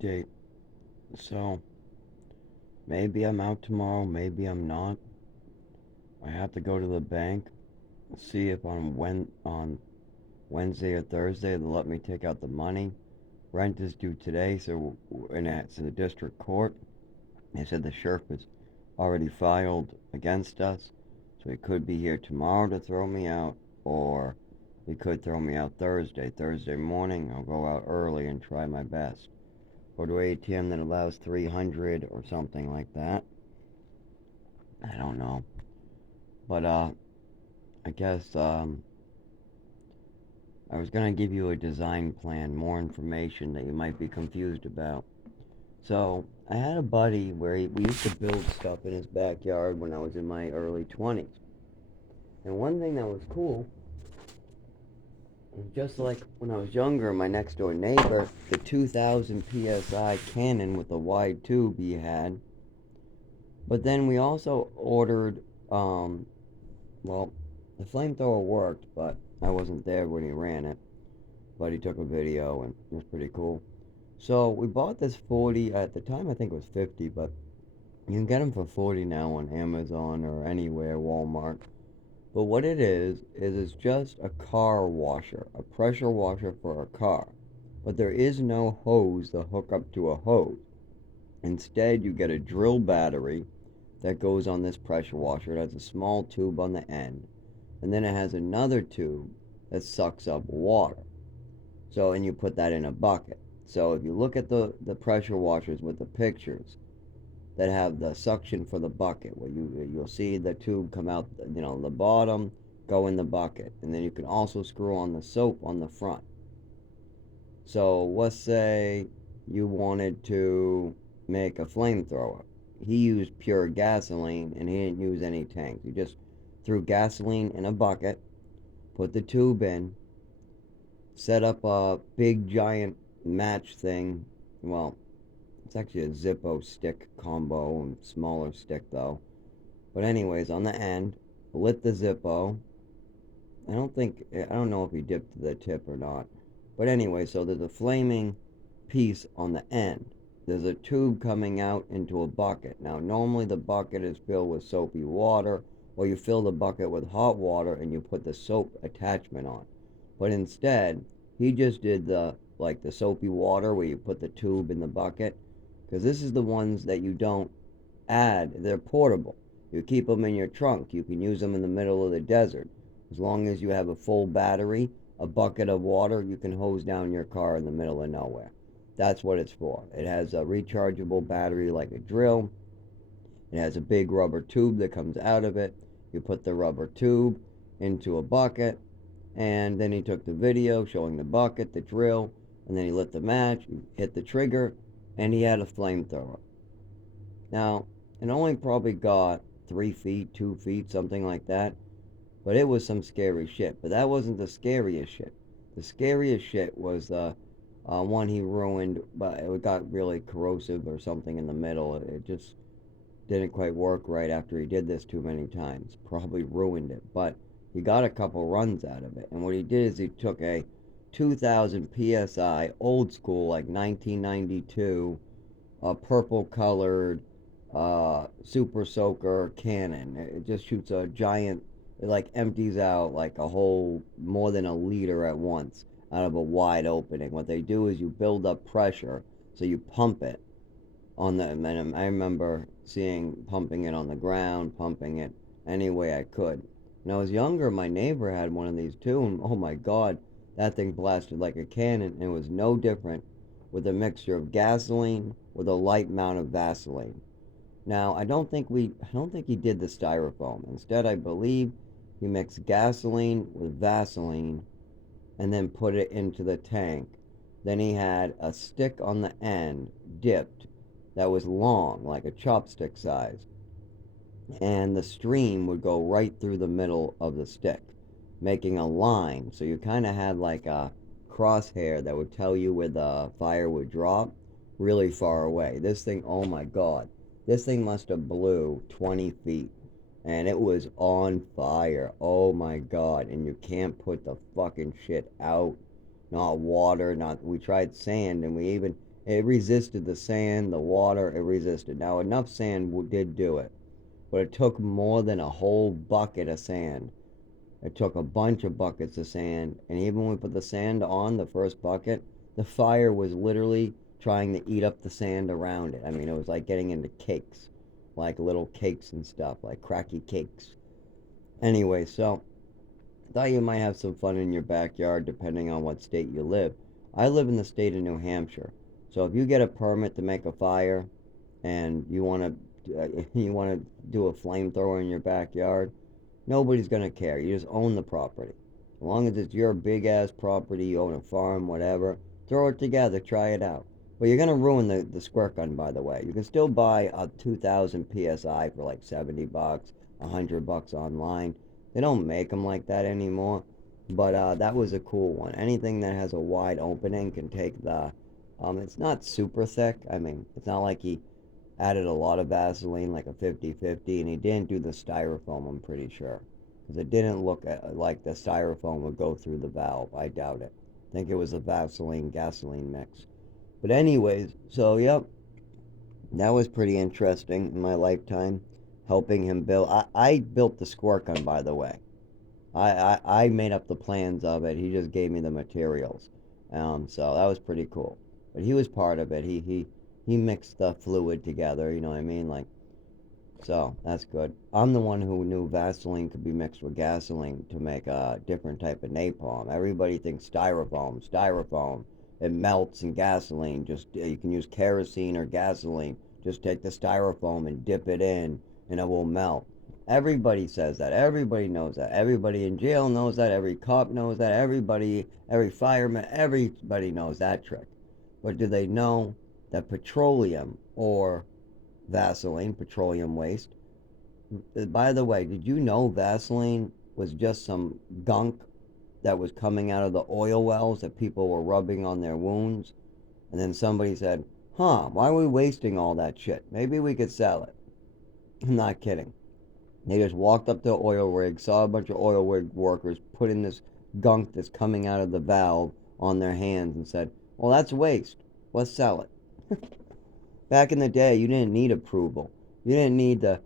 update. So, maybe I'm out tomorrow, maybe I'm not. I have to go to the bank, see if on Wednesday or Thursday they'll let me take out the money. Rent is due today, so and it's in the district court. They said the sheriff has already filed against us, so he could be here tomorrow to throw me out, or he could throw me out Thursday. Thursday morning, I'll go out early and try my best. Go to ATM that allows 300 or something like that. I don't know. But I guess I was gonna give you a design plan, more information that you might be confused about. So I had a buddy where we used to build stuff in his backyard when I was in my early 20s. And one thing that was cool, just like when I was younger, my next door neighbor, the 2000 psi cannon with a wide tube he had. But then we also ordered, well, the flamethrower worked, but I wasn't there when he ran it. But he took a video and it was pretty cool. So we bought this 40 at the time. I think it was 50, but you can get them for 40 now on Amazon or anywhere, Walmart. But what it is it's just a car washer, a pressure washer for a car. But there is no hose to hook up to a hose. Instead, you get a drill battery that goes on this pressure washer. It has a small tube on the end, and then it has another tube that sucks up water. So, and you put that in a bucket. So, if you look at the pressure washers with the pictures that have the suction for the bucket, where you'll see the tube come out, the bottom, go in the bucket, and then you can also screw on the soap on the front. So, let's say you wanted to make a flamethrower. He used pure gasoline and he didn't use any tanks. He just threw gasoline in a bucket, put the tube in, set up a big giant match thing. Well, it's actually a Zippo stick combo, and smaller stick though. But anyways, on the end, lit the Zippo. I don't know if he dipped the tip or not. But anyway, so there's a flaming piece on the end. There's a tube coming out into a bucket. Now, normally the bucket is filled with soapy water, or you fill the bucket with hot water and you put the soap attachment on. But instead, he just did the soapy water where you put the tube in the bucket, because this is the ones that you don't add. They're portable. You keep them in your trunk. You can use them in the middle of the desert. As long as you have a full battery, a bucket of water, you can hose down your car in the middle of nowhere. That's what it's for. It has a rechargeable battery like a drill. It has a big rubber tube that comes out of it. You put the rubber tube into a bucket, and then he took the video showing the bucket, the drill, and then he lit the match, hit the trigger, and he had a flamethrower. Now, it only probably got 3 feet, 2 feet, something like that. But it was some scary shit. But that wasn't the scariest shit. The scariest shit was the one he ruined, but it got really corrosive or something in the middle. It just didn't quite work right after he did this too many times. Probably ruined it. But he got a couple runs out of it. And what he did is he took a 2000 psi, old school, like 1992, purple colored super soaker cannon. It just shoots a giant, it like empties out like a whole more than a liter at once out of a wide opening. What they do is you build up pressure, so you pump it on the, and I remember seeing pumping it on the ground, pumping it any way I could. When I was younger, my neighbor had one of these too, and oh my god, that thing blasted like a cannon, and it was no different with a mixture of gasoline with a light amount of Vaseline. Now, I don't think he did the styrofoam. Instead, I believe he mixed gasoline with Vaseline and then put it into the tank. Then he had a stick on the end dipped that was long, like a chopstick size, and the stream would go right through the middle of the stick, making a line. So you kind of had like a crosshair that would tell you where the fire would drop really far away. This thing, oh my god, this thing must have blew 20 feet. And it was on fire. Oh my god. And you can't put the fucking shit out. Not water, not. We tried sand, and we even. It resisted the sand, the water, it resisted. Now, enough sand did do it, but it took more than a whole bucket of sand. It took a bunch of buckets of sand, and even when we put the sand on the first bucket, the fire was literally trying to eat up the sand around it. I mean, it was like getting into cakes, like little cakes and stuff, like cracky cakes. Anyway, so thought you might have some fun in your backyard depending on what state you live. I live in the state of New Hampshire. So if you get a permit to make a fire and you want to do a flamethrower in your backyard, nobody's going to care. You just own the property. As long as it's your big ass property, you own a farm, whatever, throw it together, try it out. But you're going to ruin the squirt gun, by the way. You can still buy a 2000 psi for like $70, $100 online. They don't make them like that anymore. But that was a cool one. Anything that has a wide opening can take the. It's not super thick. I mean, it's not like he added a lot of Vaseline, like a 50-50, and he didn't do the styrofoam, I'm pretty sure. Because it didn't look like the styrofoam would go through the valve. I doubt it. I think it was a Vaseline gasoline mix. But anyways, so yep, that was pretty interesting in my lifetime, helping him build. I built the squirt gun, by the way. I made up the plans of it. He just gave me the materials. So that was pretty cool. But he was part of it. He mixed the fluid together. You know what I mean? Like, so that's good. I'm the one who knew Vaseline could be mixed with gasoline to make a different type of napalm. Everybody thinks styrofoam. It melts in gasoline. Just you can use kerosene or gasoline. Just take the styrofoam and dip it in, and it will melt. Everybody says that. Everybody knows that. Everybody in jail knows that. Every cop knows that. Every fireman, everybody knows that trick. But do they know that petroleum or Vaseline, petroleum waste? By the way, did you know Vaseline was just some gunk that was coming out of the oil wells that people were rubbing on their wounds? And then somebody said, huh, why are we wasting all that shit? Maybe we could sell it. I'm not kidding. They just walked up to the oil rig, saw a bunch of oil rig workers putting this gunk that's coming out of the valve on their hands and said, well, that's waste. Let's sell it. Back in the day, you didn't need approval. You didn't need to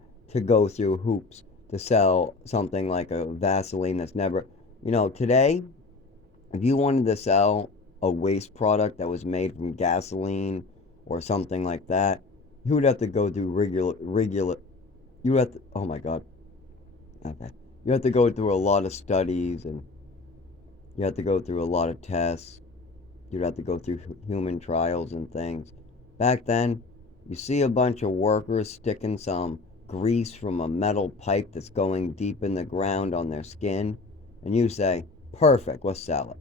go through hoops to sell something like a Vaseline that's never. Today, if you wanted to sell a waste product that was made from gasoline or something like that, you would have to go through regular. You would have to. Oh my God. Okay. You have to go through a lot of studies and you have to go through a lot of tests. You'd have to go through human trials and things. Back then, you see a bunch of workers sticking some grease from a metal pipe that's going deep in the ground on their skin, and you say, perfect, let's sell it.